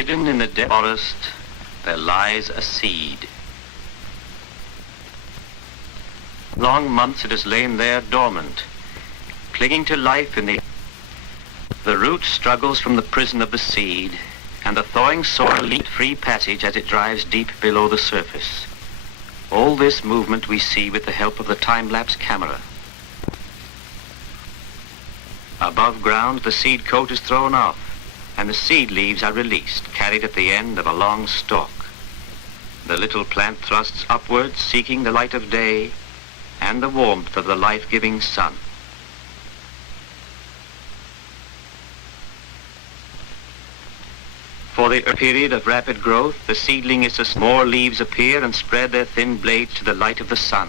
Hidden in the dense forest, there lies a seed. Long months it has lain there dormant, clinging to life in the... The root struggles from the prison of the seed, and the thawing soil leaves free passage as it drives deep below the surface. All this movement we see with the help of the time-lapse camera. Above ground, the seed coat is thrown off, and the seed leaves are released, carried at the end of a long stalk. The little plant thrusts upwards, seeking the light of day and the warmth of the life-giving sun. For the period of rapid growth, the seedling is as more leaves appear and spread their thin blades to the light of the sun.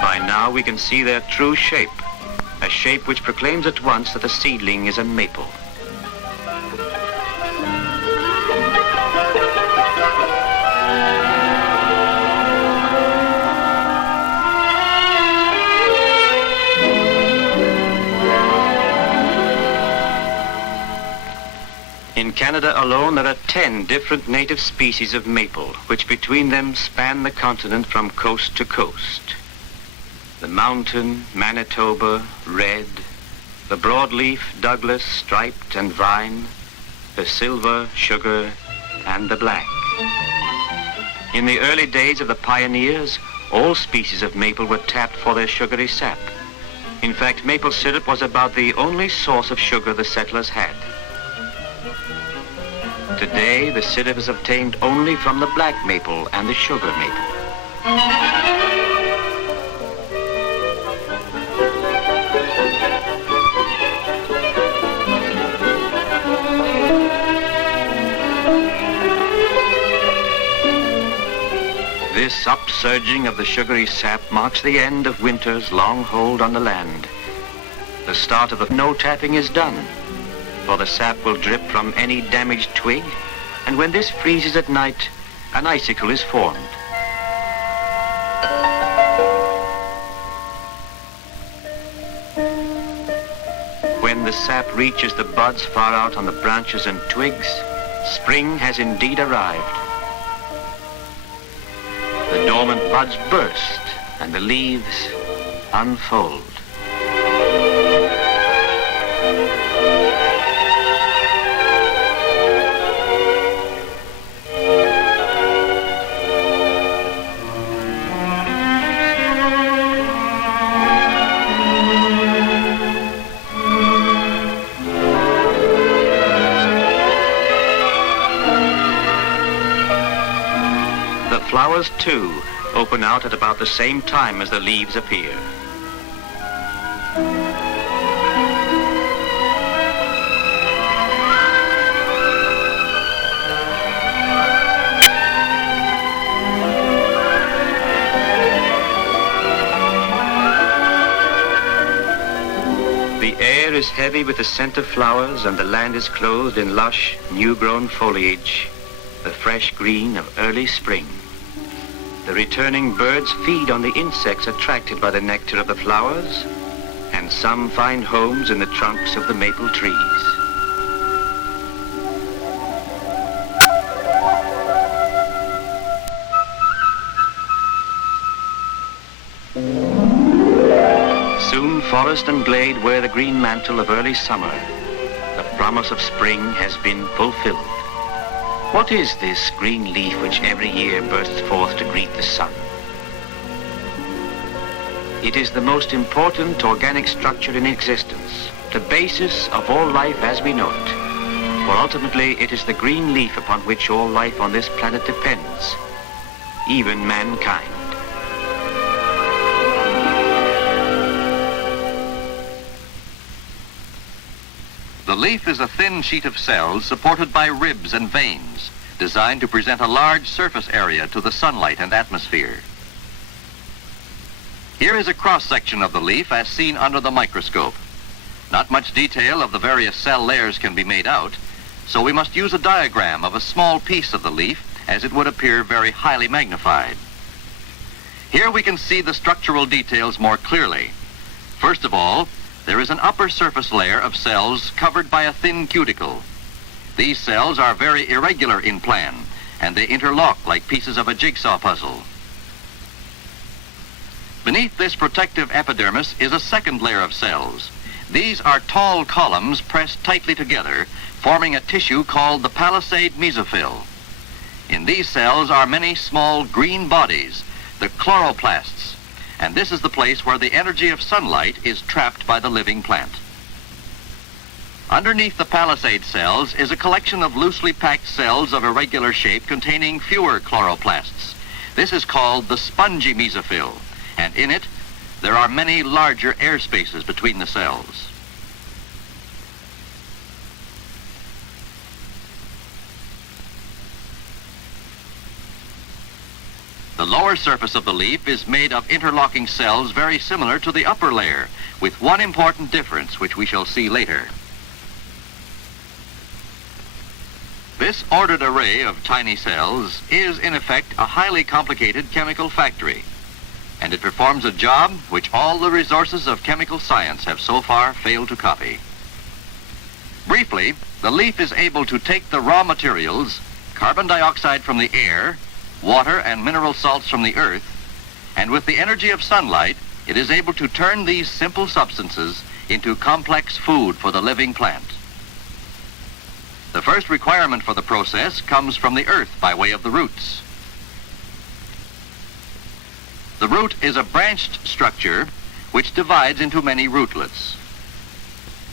By now we can see their true shape, a shape which proclaims at once that the seedling is a maple. In Canada alone, there are 10 different native species of maple, which between them span the continent from coast to coast. The mountain, Manitoba, red, the broadleaf, Douglas, striped and vine, the silver, sugar, and the black. In the early days of the pioneers, all species of maple were tapped for their sugary sap. In fact, maple syrup was about the only source of sugar the settlers had. Today, the syrup is obtained only from the black maple and the sugar maple. This upsurging of the sugary sap marks the end of winter's long hold on the land. The start of the no tapping is done, for the sap will drip from any damaged twig, and when this freezes at night, an icicle is formed. When the sap reaches the buds far out on the branches and twigs, spring has indeed arrived. The dormant buds burst, and the leaves unfold. Flowers, too, open out at about the same time as the leaves appear. The air is heavy with the scent of flowers, and the land is clothed in lush, new-grown foliage, the fresh green of early spring. The returning birds feed on the insects attracted by the nectar of the flowers, and some find homes in the trunks of the maple trees. Soon forest and glade wear the green mantle of early summer. The promise of spring has been fulfilled. What is this green leaf which every year bursts forth to greet the sun? It is the most important organic structure in existence, the basis of all life as we know it. For ultimately, it is the green leaf upon which all life on this planet depends, even mankind. The leaf is a thin sheet of cells supported by ribs and veins, designed to present a large surface area to the sunlight and atmosphere. Here is a cross-section of the leaf as seen under the microscope. Not much detail of the various cell layers can be made out, so we must use a diagram of a small piece of the leaf as it would appear very highly magnified. Here we can see the structural details more clearly. First of all, there is an upper surface layer of cells covered by a thin cuticle. These cells are very irregular in plan, and they interlock like pieces of a jigsaw puzzle. Beneath this protective epidermis is a second layer of cells. These are tall columns pressed tightly together, forming a tissue called the palisade mesophyll. In these cells are many small green bodies, the chloroplasts, and this is the place where the energy of sunlight is trapped by the living plant. Underneath the palisade cells is a collection of loosely packed cells of irregular shape containing fewer chloroplasts. This is called the spongy mesophyll, and in it there are many larger air spaces between the cells. The lower surface of the leaf is made of interlocking cells very similar to the upper layer, with one important difference which we shall see later. This ordered array of tiny cells is, in effect, a highly complicated chemical factory, and it performs a job which all the resources of chemical science have so far failed to copy. Briefly, the leaf is able to take the raw materials, carbon dioxide from the air, water and mineral salts from the earth, and with the energy of sunlight, it is able to turn these simple substances into complex food for the living plant. The first requirement for the process comes from the earth by way of the roots. The root is a branched structure which divides into many rootlets.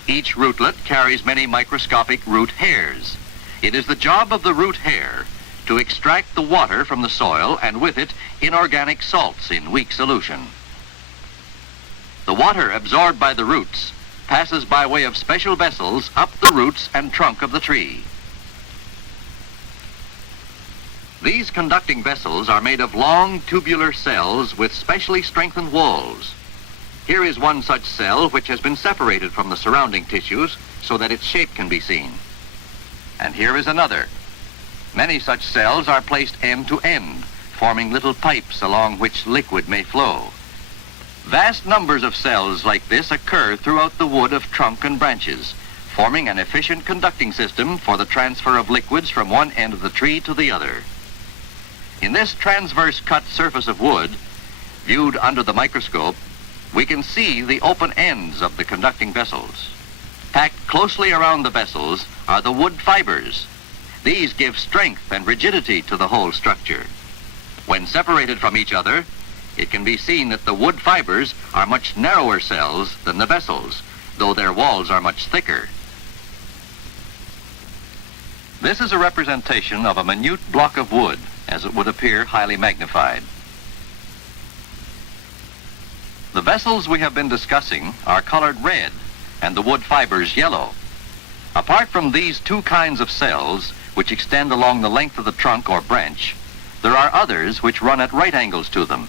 Each rootlet carries many microscopic root hairs. It is the job of the root hair to extract the water from the soil and with it inorganic salts in weak solution. The water absorbed by the roots passes by way of special vessels up the roots and trunk of the tree. These conducting vessels are made of long tubular cells with specially strengthened walls. Here is one such cell which has been separated from the surrounding tissues so that its shape can be seen. And here is another. Many such cells are placed end to end, forming little pipes along which liquid may flow. Vast numbers of cells like this occur throughout the wood of trunk and branches, forming an efficient conducting system for the transfer of liquids from one end of the tree to the other. In this transverse cut surface of wood, viewed under the microscope, we can see the open ends of the conducting vessels. Packed closely around the vessels are the wood fibers. These give strength and rigidity to the whole structure. When separated from each other, it can be seen that the wood fibers are much narrower cells than the vessels, though their walls are much thicker. This is a representation of a minute block of wood, as it would appear highly magnified. The vessels we have been discussing are colored red and the wood fibers yellow. Apart from these two kinds of cells, which extend along the length of the trunk or branch, there are others which run at right angles to them.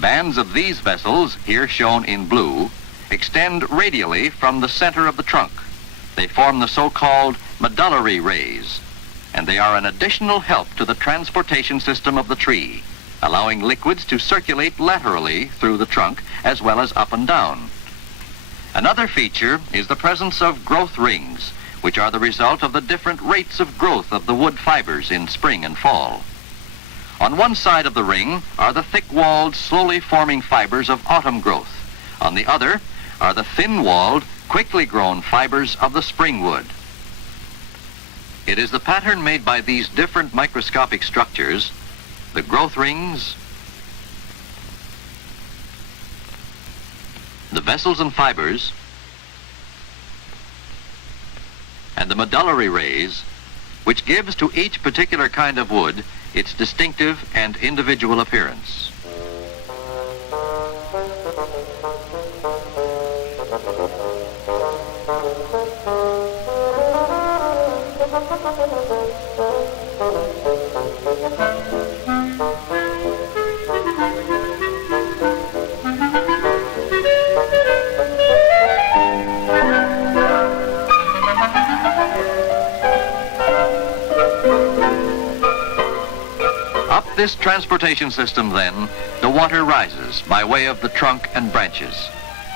Bands of these vessels, here shown in blue, extend radially from the center of the trunk. They form the so-called medullary rays, and they are an additional help to the transportation system of the tree, allowing liquids to circulate laterally through the trunk as well as up and down. Another feature is the presence of growth rings, which are the result of the different rates of growth of the wood fibers in spring and fall. On one side of the ring are the thick-walled, slowly forming fibers of autumn growth. On the other are the thin-walled, quickly grown fibers of the spring wood. It is the pattern made by these different microscopic structures, the growth rings, the vessels and fibers, and the medullary rays, which gives to each particular kind of wood its distinctive and individual appearance. Up this transportation system, then, the water rises by way of the trunk and branches.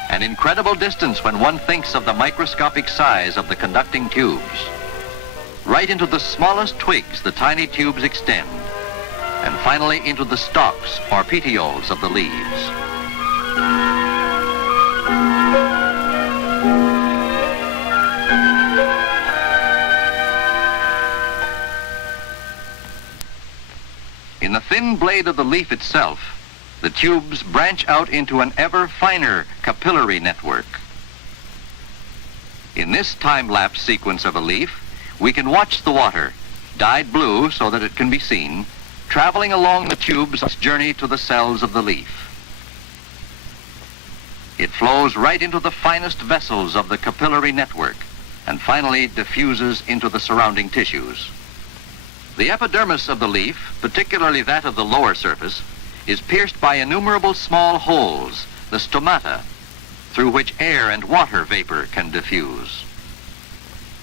An incredible distance when one thinks of the microscopic size of the conducting tubes. Right into the smallest twigs the tiny tubes extend, and finally into the stalks or petioles of the leaves. In the thin blade of the leaf itself, the tubes branch out into an ever finer capillary network. In this time-lapse sequence of a leaf, we can watch the water, dyed blue so that it can be seen, traveling along the tube's journey to the cells of the leaf. It flows right into the finest vessels of the capillary network and finally diffuses into the surrounding tissues. The epidermis of the leaf, particularly that of the lower surface, is pierced by innumerable small holes, the stomata, through which air and water vapor can diffuse.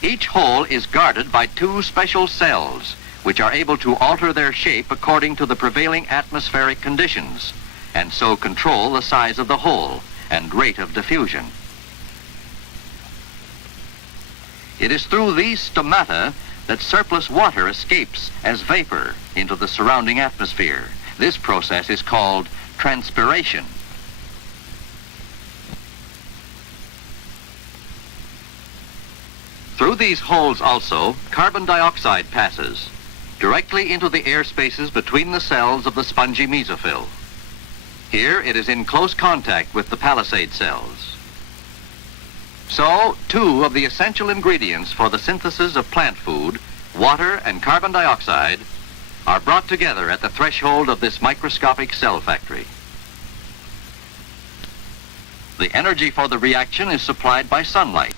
Each hole is guarded by two special cells, which are able to alter their shape according to the prevailing atmospheric conditions, and so control the size of the hole and rate of diffusion. It is through these stomata that surplus water escapes as vapor into the surrounding atmosphere. This process is called transpiration. Through these holes also, carbon dioxide passes directly into the air spaces between the cells of the spongy mesophyll. Here it is in close contact with the palisade cells. So, two of the essential ingredients for the synthesis of plant food, water and carbon dioxide, are brought together at the threshold of this microscopic cell factory. The energy for the reaction is supplied by sunlight,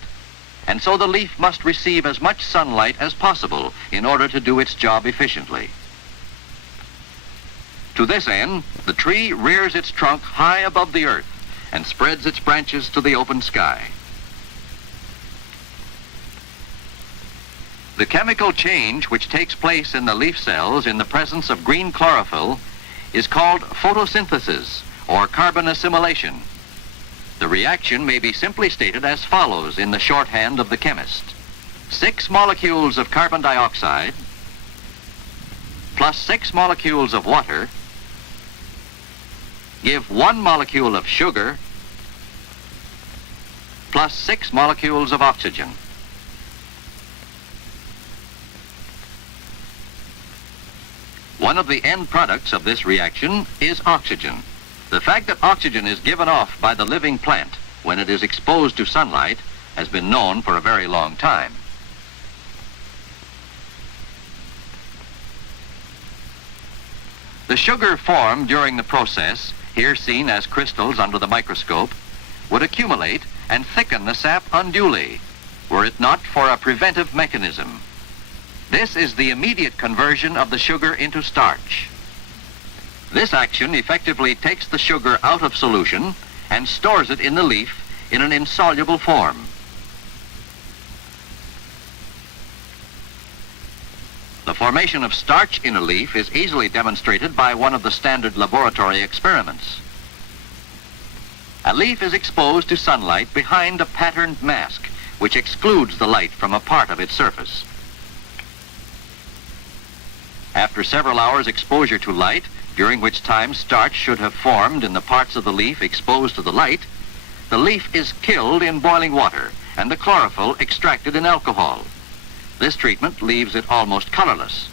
and so the leaf must receive as much sunlight as possible in order to do its job efficiently. To this end, the tree rears its trunk high above the earth and spreads its branches to the open sky. The chemical change which takes place in the leaf cells in the presence of green chlorophyll is called photosynthesis, or carbon assimilation. The reaction may be simply stated as follows in the shorthand of the chemist. 6 molecules of carbon dioxide plus 6 molecules of water give 1 molecule of sugar plus 6 molecules of oxygen. One of the end products of this reaction is oxygen. The fact that oxygen is given off by the living plant when it is exposed to sunlight has been known for a very long time. The sugar formed during the process, here seen as crystals under the microscope, would accumulate and thicken the sap unduly, were it not for a preventive mechanism. This is the immediate conversion of the sugar into starch. This action effectively takes the sugar out of solution and stores it in the leaf in an insoluble form. The formation of starch in a leaf is easily demonstrated by one of the standard laboratory experiments. A leaf is exposed to sunlight behind a patterned mask, which excludes the light from a part of its surface. After several hours exposure to light, during which time starch should have formed in the parts of the leaf exposed to the light, the leaf is killed in boiling water and the chlorophyll extracted in alcohol. This treatment leaves it almost colorless.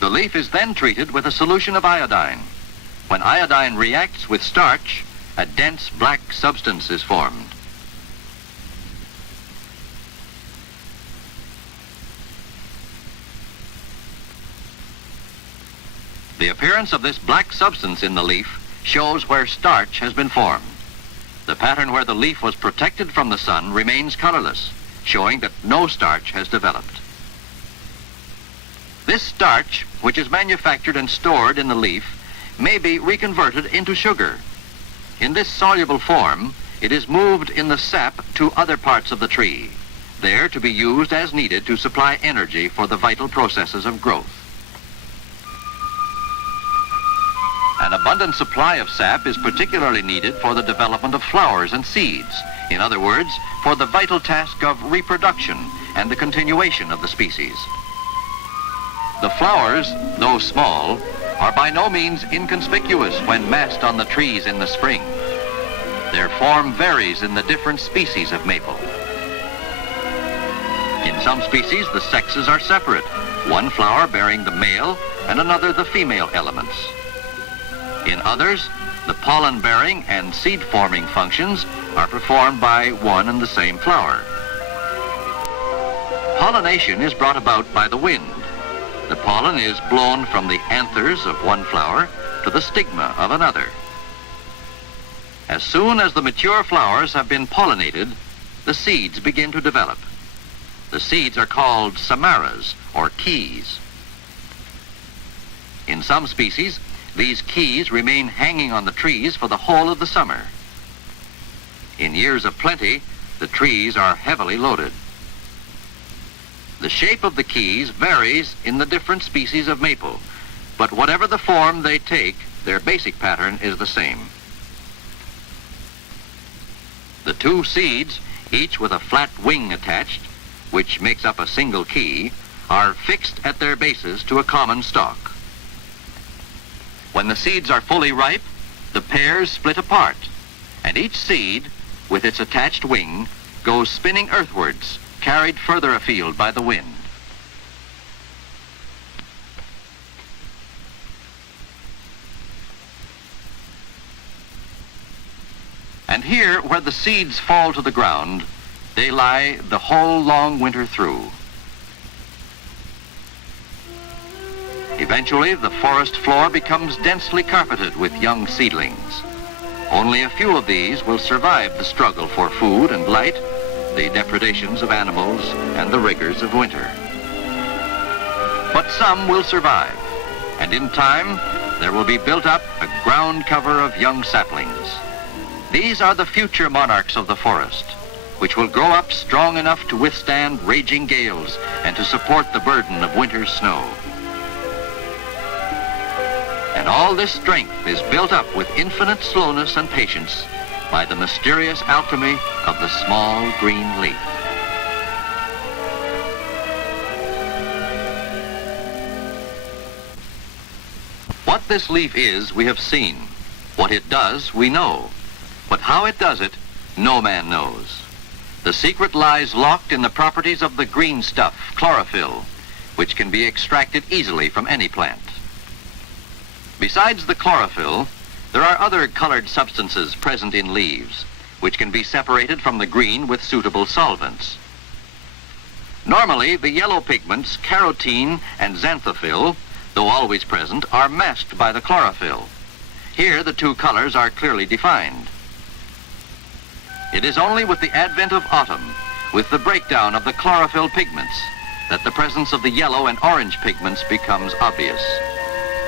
The leaf is then treated with a solution of iodine. When iodine reacts with starch, a dense black substance is formed. The appearance of this black substance in the leaf shows where starch has been formed. The pattern where the leaf was protected from the sun remains colorless, showing that no starch has developed. This starch, which is manufactured and stored in the leaf, may be reconverted into sugar. In this soluble form, it is moved in the sap to other parts of the tree, there to be used as needed to supply energy for the vital processes of growth. An abundant supply of sap is particularly needed for the development of flowers and seeds. In other words, for the vital task of reproduction and the continuation of the species. The flowers, though small, are by no means inconspicuous when massed on the trees in the spring. Their form varies in the different species of maple. In some species, the sexes are separate, one flower bearing the male and another the female elements. In others, the pollen-bearing and seed-forming functions are performed by one and the same flower. Pollination is brought about by the wind. The pollen is blown from the anthers of one flower to the stigma of another. As soon as the mature flowers have been pollinated, the seeds begin to develop. The seeds are called samaras, or keys. In some species, these keys remain hanging on the trees for the whole of the summer. In years of plenty, the trees are heavily loaded. The shape of the keys varies in the different species of maple, but whatever the form they take, their basic pattern is the same. The two seeds, each with a flat wing attached, which makes up a single key, are fixed at their bases to a common stalk. When the seeds are fully ripe, the pairs split apart, and each seed, with its attached wing, goes spinning earthwards, carried further afield by the wind. And here, where the seeds fall to the ground, they lie the whole long winter through. Eventually, the forest floor becomes densely carpeted with young seedlings. Only a few of these will survive the struggle for food and light, the depredations of animals, and the rigors of winter. But some will survive, and in time, there will be built up a ground cover of young saplings. These are the future monarchs of the forest, which will grow up strong enough to withstand raging gales and to support the burden of winter's snow. And all this strength is built up with infinite slowness and patience by the mysterious alchemy of the small green leaf. What this leaf is, we have seen. What it does, we know. But how it does it, no man knows. The secret lies locked in the properties of the green stuff, chlorophyll, which can be extracted easily from any plant. Besides the chlorophyll, there are other colored substances present in leaves, which can be separated from the green with suitable solvents. Normally, the yellow pigments, carotene and xanthophyll, though always present, are masked by the chlorophyll. Here, the two colors are clearly defined. It is only with the advent of autumn, with the breakdown of the chlorophyll pigments, that the presence of the yellow and orange pigments becomes obvious.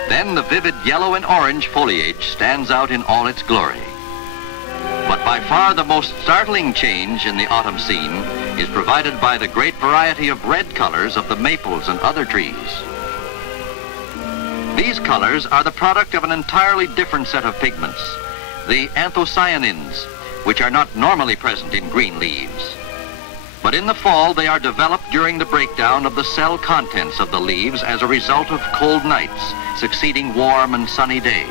Then the vivid yellow and orange foliage stands out in all its glory. But by far the most startling change in the autumn scene is provided by the great variety of red colors of the maples and other trees. These colors are the product of an entirely different set of pigments, the anthocyanins, which are not normally present in green leaves. But in the fall, they are developed during the breakdown of the cell contents of the leaves as a result of cold nights succeeding warm and sunny days.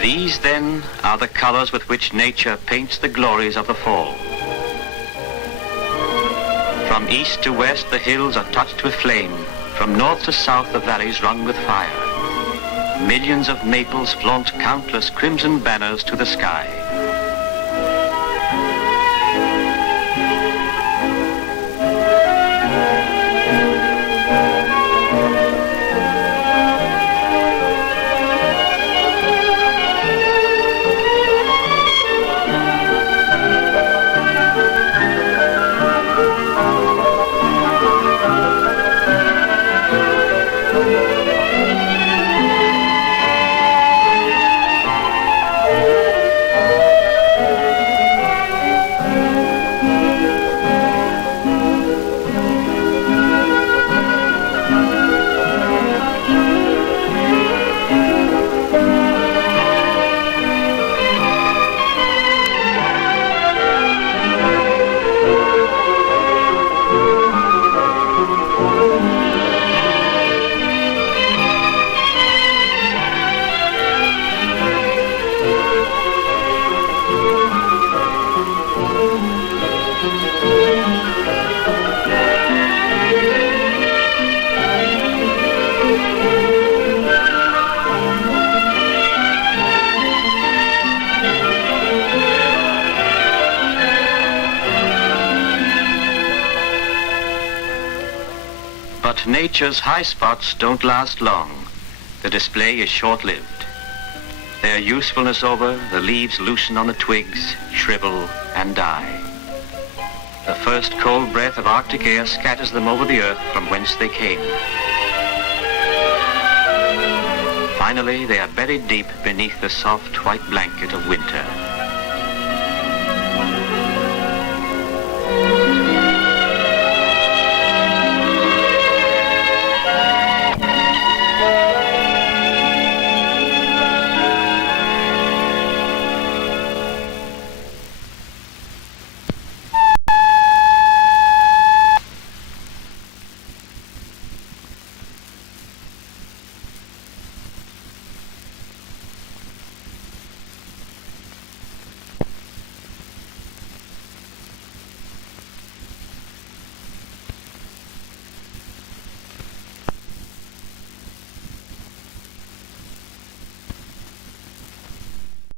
These, then, are the colors with which nature paints the glories of the fall. From east to west, the hills are touched with flame. From north to south, the valleys rung with fire. Millions of maples flaunt countless crimson banners to the sky. nature's high spots don't last long. The display is short-lived. Their usefulness over, the leaves loosen on the twigs, shrivel, and die. The first cold breath of Arctic air scatters them over the earth from whence they came. Finally, they are buried deep beneath the soft white blanket of winter.